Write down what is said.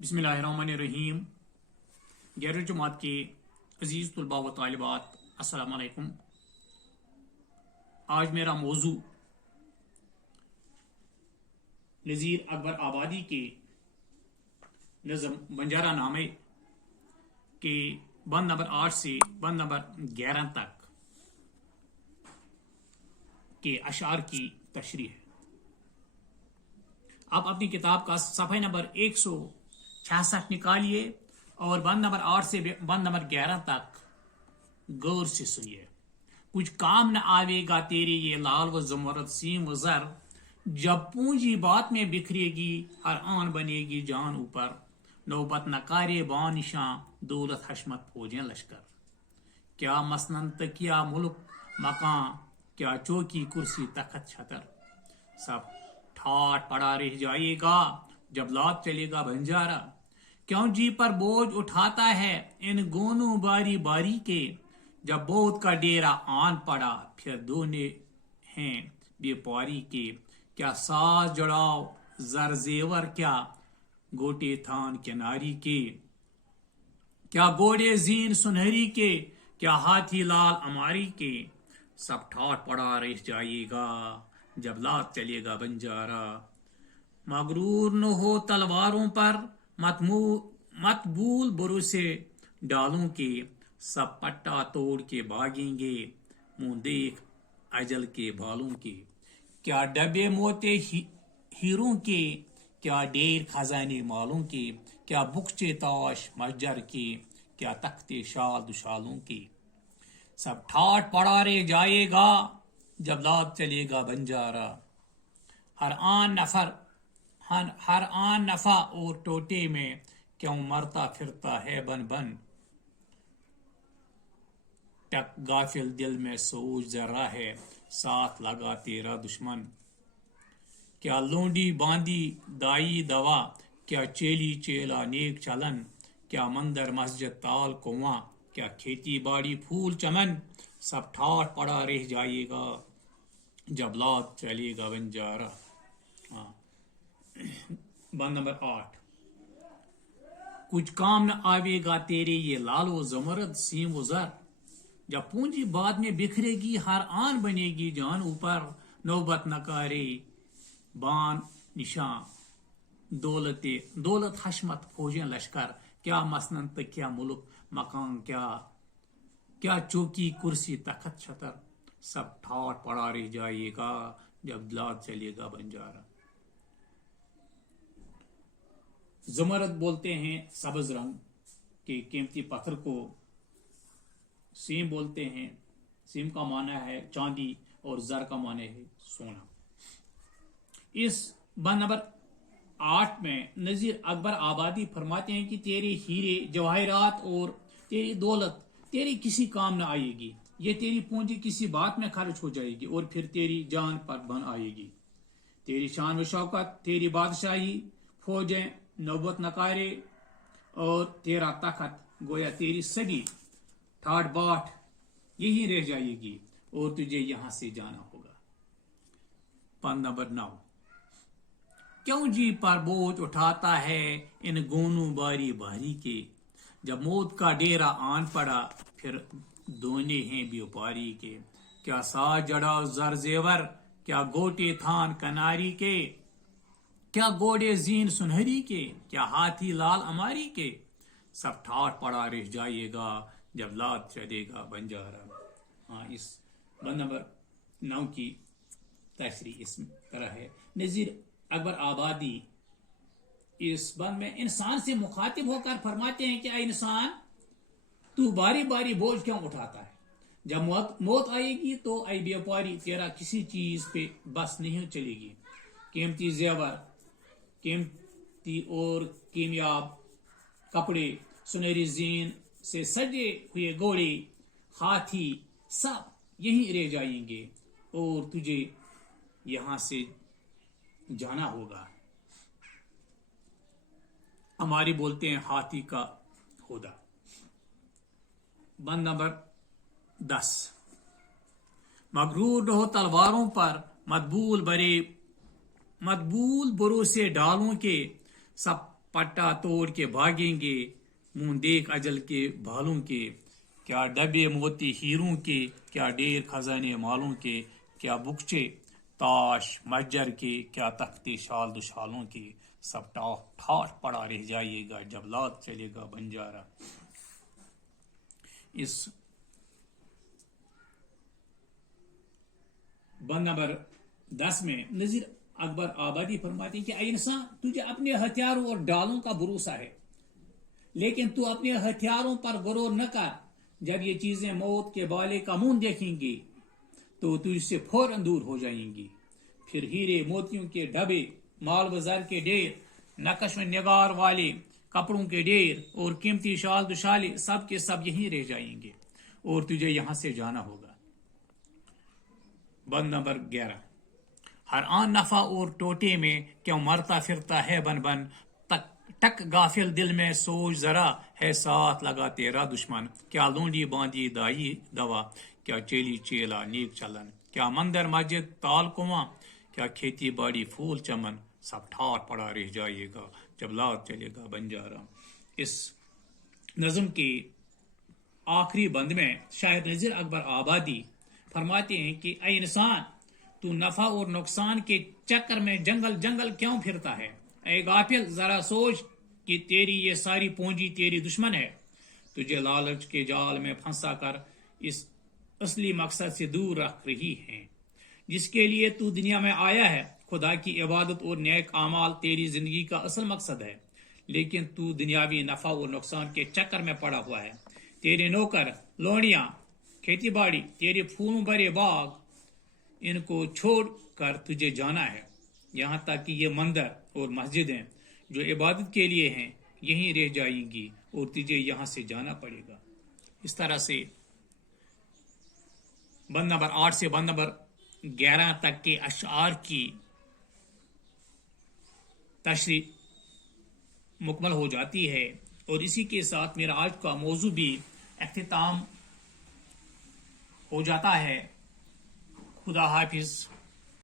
बिस्मिल्लाहिर्रहमानिर्रहीम। ग्यारहवीं जमात के अजीज़ तलबा व तालिबात, अस्सलाम वालेकुम। आज मेरा मौजू नज़ीर अकबर आबादी के नज़म बंजारा नामे के बंद नंबर 8 से बंद नंबर 11 तक के अशार की तशरीह है। आप अपनी किताब का सफ़े नंबर 166 निकालिए और बंद नंबर 8 से बंद नंबर 11 तक गौर से सुनिए। कुछ काम न आवेगा तेरे ये लाल व ज़मरद सीम व ज़र, जब पूंजी बात में बिखरेगी हर आन बनेगी जान ऊपर, नौबत नकारे बानिशां दौलत हशमत फौजें लश्कर। क्या मसनन तकिया मुल्क मकान, क्या चौकी कुर्सी तखत छतर, सब ठाट पड़ा रह जाएगा जब लात चलेगा बंजारा। क्यों जी पर बोझ उठाता है इन गोनों बारी बारी के, जब बोध का डेरा आन पड़ा फिर दोने हैं बेपारी के। क्या साज जड़ाओ जर जेवर, क्या गोटे थान किनारी के, क्या घोड़े जीन सुनहरी के, क्या हाथी लाल अमारी के, सब ठाट पड़ा रह जाएगा जब लात चलेगा बंजारा। मगरूर न हो तलवारों पर मत भूल भरोसे डालों के, सब पट्टा तोड़ के भागेंगे मुंह देख अजल के बालों के। क्या डबे मोते हीरों के, क्या ढेर खजाने मालों के, क्या बुक्चे ताश मस्जर के, क्या तख्ते शाल दुशालों के, सब ठाट पड़ा रह जाएगा जब लात चलेगा बंजारा। हर आन नफा और टोटे में क्यों मरता फिरता है बन बन, टक गाफिल दिल में सोच जरा है साथ लगा तेरा दुश्मन। क्या लोंडी बांदी दाई दवा, क्या चेली चेला नेक चलन, क्या मंदिर मस्जिद ताल कुआं, क्या खेती बाड़ी फूल चमन, सब ठाट पड़ा रह जाएगा जब लात चलेगा बंजारा। बंद नंबर 8। कुछ काम न आवेगा तेरे ये लालो ज़मरद सीम व ज़र, जब पूंजी बाद में बिखरेगी हर आन बनेगी जान ऊपर, नौबत नकारे बान निशान दौलत हशमत फौजें लश्कर। क्या मसनन तकिया मुल्क मकान, क्या चौकी कुर्सी तखत छतर, सब ठाट पड़ा रह जाएगा जब लात चलेगा बंजारा। ज़मरद बोलते हैं सब्ज रंग के कीमती पत्थर को, सीम बोलते हैं, सीम का माना है चांदी और जर का माना है सोना। इस बंद नंबर 8 में नज़ीर अकबर आबादी फरमाते हैं कि तेरे हीरे जवाहरात और तेरी दौलत तेरी किसी काम न आएगी, ये तेरी पूंजी किसी बात में खर्च हो जाएगी और फिर तेरी जान पर बन आएगी। तेरी शान व शौकत, तेरी बादशाही, फौजें, नौबत नकारे और तेरा तखत, गोया तेरी सभी ठाट बाट यही रह जाएगी और तुझे यहां से जाना होगा। बंद नंबर 9। क्यों जी पर बोझ उठाता है इन गोनों बारी बारी के, जब मौत का डेरा आन पड़ा फिर दोने हैं व्यापारी के। क्या साज जड़ा जर जेवर, क्या गोटे थान कनारी के, क्या घोड़े जीन सुनहरी के, क्या हाथी लाल अमारी के, सब ठाट पड़ा रह जाएगा जब लात चलेगा बंजारा। इस बंद नंबर 9 की तशरीह इस तरह है। नज़ीर अकबर आबादी इस बंद में इंसान से मुखातिब होकर फरमाते हैं कि इंसान तू बारी बारी बोझ क्यों उठाता है, जब मौत आएगी तो ऐ व्यापारी तेरा किसी चीज पे बस नहीं चलेगी। कीमती जेवर, कीमती और कीमयाब कपड़े, सुनहरी जीन से सजे हुए घोड़े, हाथी, सब यहीं रह जाएंगे और तुझे यहां से जाना होगा। हमारी बोलते हैं हाथी का होदा। बंद नंबर 10। मगरूर रहो तलवारों पर मत भूल भरोसे डालों के, सब پٹا توڑ کے بھاگیں گے منہ دیکھ اجل کے بھالوں کے، کیا ڈبے موتی ہیروں کے، کیا ڈیر خزانے مالوں کے، کیا بکچے تاش مجر کے، کیا تختے شال دشالوں کے، سب ٹھاٹ پڑا رہ جائے گا جب لات چلے گا بنجارا۔ اس بند نمبر 10 میں نذیر اکبر آبادی فرماتے ہیں کہ اے انسان، تجھے اپنے ہتھیاروں اور ڈالوں کا بھروسہ ہے، لیکن تو اپنے ہتھیاروں پر غرور نہ کر۔ جب یہ چیزیں موت کے بالے کا منہ دیکھیں گی تو تجھ سے فوراً دور ہو جائیں گی۔ پھر ہیرے موتیوں کے ڈبے، مال و زر کے ڈیر، نقش و نگار والے کپڑوں کے ڈیر اور قیمتی شال دشالے سب کے سب یہیں رہ جائیں گے اور تجھے یہاں سے جانا ہوگا۔ بند نمبر 11، ہر آن نفع اور ٹوٹے میں کیوں مرتا پھرتا ہے بن بن، ٹک غافل دل میں سوچ ذرا، ہے ساتھ لگا تیرا دشمن۔ کیا لونڈی باندھی دائی دوا، کیا چیلی چیلا نیک چلن، کیا مندر مسجد تال کنواں، کیا کھیتی باڑی پھول چمن، سب ٹھاٹ پڑا رہ جائے گا جب لات چلے گا بنجارا۔ اس نظم کے آخری بند میں شاعر نذیر اکبر آبادی فرماتے ہیں کہ اے انسان، تو نفع اور نقصان کے چکر میں جنگل جنگل کیوں پھرتا ہے؟ اے غافل، ذرا سوچ کہ تیری یہ ساری پونجی تیری دشمن ہے، تجھے لالچ کے جال میں پھنسا کر اس اصلی مقصد سے دور رکھ رہی ہے جس کے لیے تو دنیا میں آیا ہے۔ خدا کی عبادت اور نیک اعمال تیری زندگی کا اصل مقصد ہے، لیکن تو دنیاوی نفع اور نقصان کے چکر میں پڑا ہوا ہے۔ تیرے نوکر، لونڈیاں، کھیتی باڑی، تیرے پھولوں بھرے باغ، ان کو چھوڑ کر تجھے جانا ہے، یہاں تک کہ یہ مندر اور مسجدیں جو عبادت کے لیے ہیں یہیں رہ جائیں گی اور تجھے یہاں سے جانا پڑے گا۔ اس طرح سے بند نمبر 8 سے بند نمبر 11 تک کے اشعار کی تشریح مکمل ہو جاتی ہے، اور اسی کے ساتھ میرا آج کا موضوع بھی اختتام ہو جاتا ہے۔ خدا حافظ۔